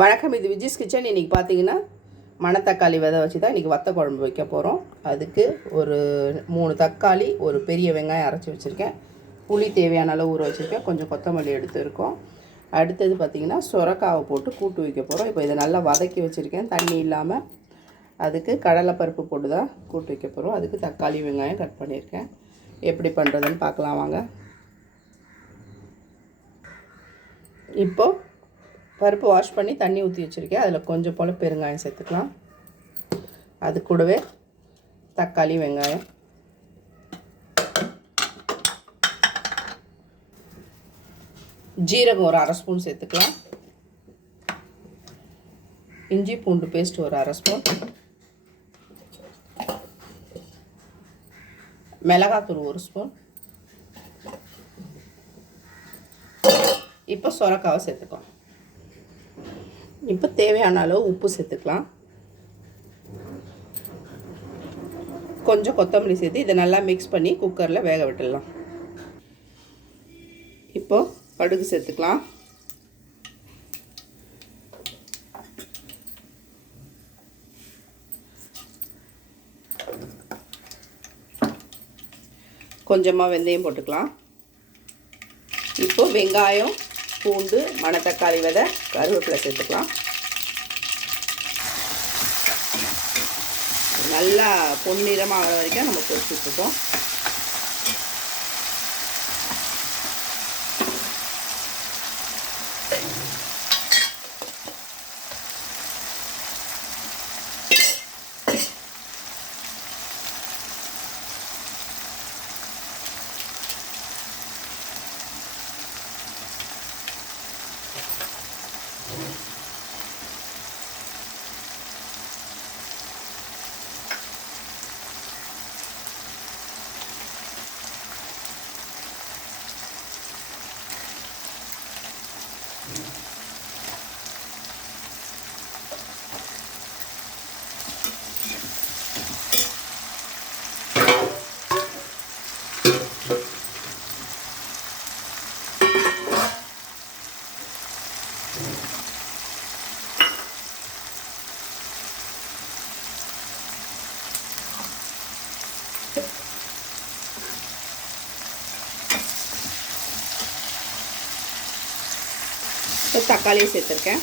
வணக்கம், இது விஜிஸ் கிச்சன். இன்றைக்கி பார்த்தீங்கன்னா மணத்தக்காளி விதை வச்சு தான் இன்றைக்கி வத்த குழம்பு வைக்க போகிறோம். அதுக்கு ஒரு 3 தக்காளி, ஒரு பெரிய வெங்காயம் அரைச்சி வச்சுருக்கேன். புளி தேவையான அளவு ஊற வச்சுருக்கேன். கொஞ்சம் கொத்தமல்லி எடுத்துருக்கோம். அடுத்தது பார்த்திங்கன்னா சொரக்காவை போட்டு கூட்டு வைக்க போகிறோம். இப்போ இதை நல்லா வதக்கி வச்சுருக்கேன் தண்ணி இல்லாமல். அதுக்கு கடலைப்பருப்பு போட்டு தான் கூட்டு வைக்க போகிறோம். அதுக்கு தக்காளி வெங்காயம் கட் பண்ணியிருக்கேன். எப்படி பண்ணுறதுன்னு பார்க்கலாம் வாங்க. இப்போது பருப்பு வாஷ் பண்ணி தண்ணி ஊற்றி வச்சுருக்கேன். அதில் கொஞ்சம் போல் பெருங்காயம் சேர்த்துக்கலாம். அது கூடவே தக்காளி வெங்காயம், ஜீரகம் ஒரு அரை ஸ்பூன் சேர்த்துக்கலாம். இஞ்சி பூண்டு பேஸ்ட் ஒரு அரை ஸ்பூன், மிளகாத்தூள் ஒரு ஸ்பூன். இப்போ சொரக்காவை சேர்த்துக்கலாம். இப்போ தேவையான அளவு உப்பு சேர்த்துக்கலாம். கொஞ்சம் கொத்தமல்லி சேர்த்து இதை நல்லா மிக்ஸ் பண்ணி குக்கரில் வேக விட்டுடலாம். இப்போ கடுகு சேர்த்துக்கலாம். கொஞ்சமாக வெந்தயம் போட்டுக்கலாம். இப்போ வெங்காயம், பூண்டு, மணத்தக்காளி விதை, கருவேப்பிலை சேர்த்துக்கலாம். நல்லா பொன்னிறமாக ஆகிற வரைக்கும் நம்ம பொரிச்சு வச்சுப்போம். தக்காளியை சேர்த்துருக்கேன்.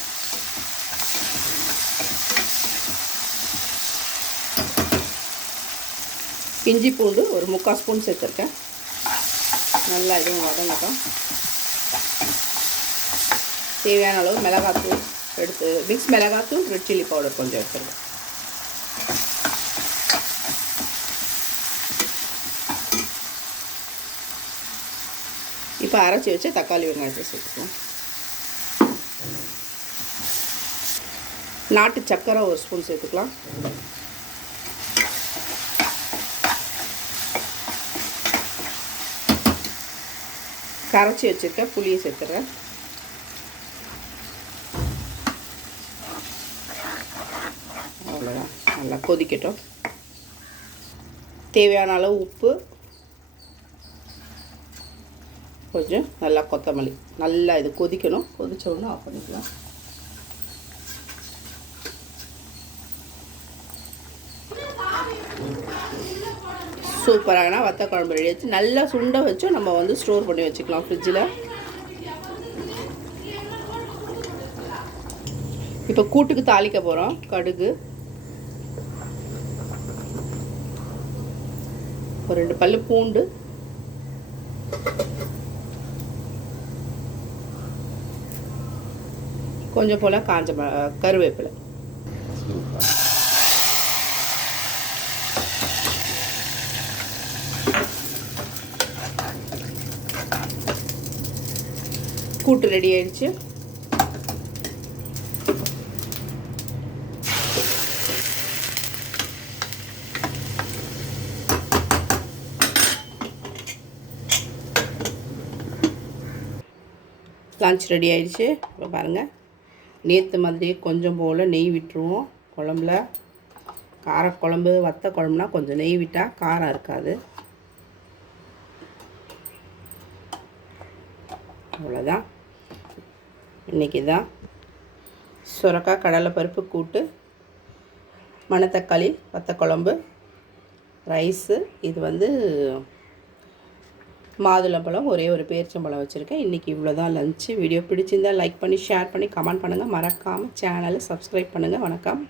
இஞ்சி பூண்டு ஒரு 3/4 ஸ்பூன் சேர்த்துருக்கேன். நல்லா இதுவும் வதங்கட்டும். தேவையான அளவு மிளகாத்தூள் எடுத்து மிக்ஸ் மிளகாத்தூள், ரெட் சில்லி பவுடர் கொஞ்சம் எடுத்துருக்கேன். இப்போ அரைச்சி வச்சு தக்காளி வெங்காயத்தை சேர்த்துக்குவோம். நாட்டு சக்கரை ஒரு ஸ்பூன் சேர்த்துக்கலாம். கரைச்சி வச்சுருக்க புளியை சேர்த்துறேன். அவ்வளோதான், நல்லா கொதிக்கட்டும். தேவையான அளவு உப்பு, கொஞ்சம் நல்லா கொத்தமல்லி. நல்லா இது கொதிக்கணும். கொதிச்ச உடனே ஆஃப் பண்ணிக்கலாம். சூப்பரான வத்த குழம்பு ரெடி ஆச்சு. நல்லா சுண்ட வச்சு நம்ம ஸ்டோர் பண்ணி வச்சுக்கலாம் ஃப்ரிட்ஜில். இப்போ கூட்டுக்கு தாளிக்க போகிறோம். கடுகு, ஒரு 2 பல்லு பூண்டு, கொஞ்சம் போல் காஞ்ச கருவேப்பிலை, கூட்டு ரெடி ஆயிடுச்சு. லஞ்ச் ரெடி ஆயிடுச்சு. இப்போ பாருங்கள், நேற்று மாதிரியே கொஞ்சம் போல் நெய் விட்டுருவோம் குழம்புல. காரக்குழம்பு வத்த குழம்புனா கொஞ்சம் நெய் விட்டால் காரம் இருக்காது. அவ்வளோதான். இன்றைக்கி தான் சுரக்காய் கடலைப்பருப்பு கூட்டு, மணத்தக்காளி வத்தக்குழம்பு, ரைஸு. இது வந்து மாதுளம்பழம், ஒரே ஒரு பேரிச்சம்பழம் வச்சுருக்கேன். இன்றைக்கி இவ்வளோ தான் லஞ்சு. வீடியோ பிடிச்சிருந்தால் லைக் பண்ணி, ஷேர் பண்ணி, கமெண்ட் பண்ணுங்கள். மறக்காமல் சேனலை சப்ஸ்கிரைப் பண்ணுங்கள். வணக்கம்.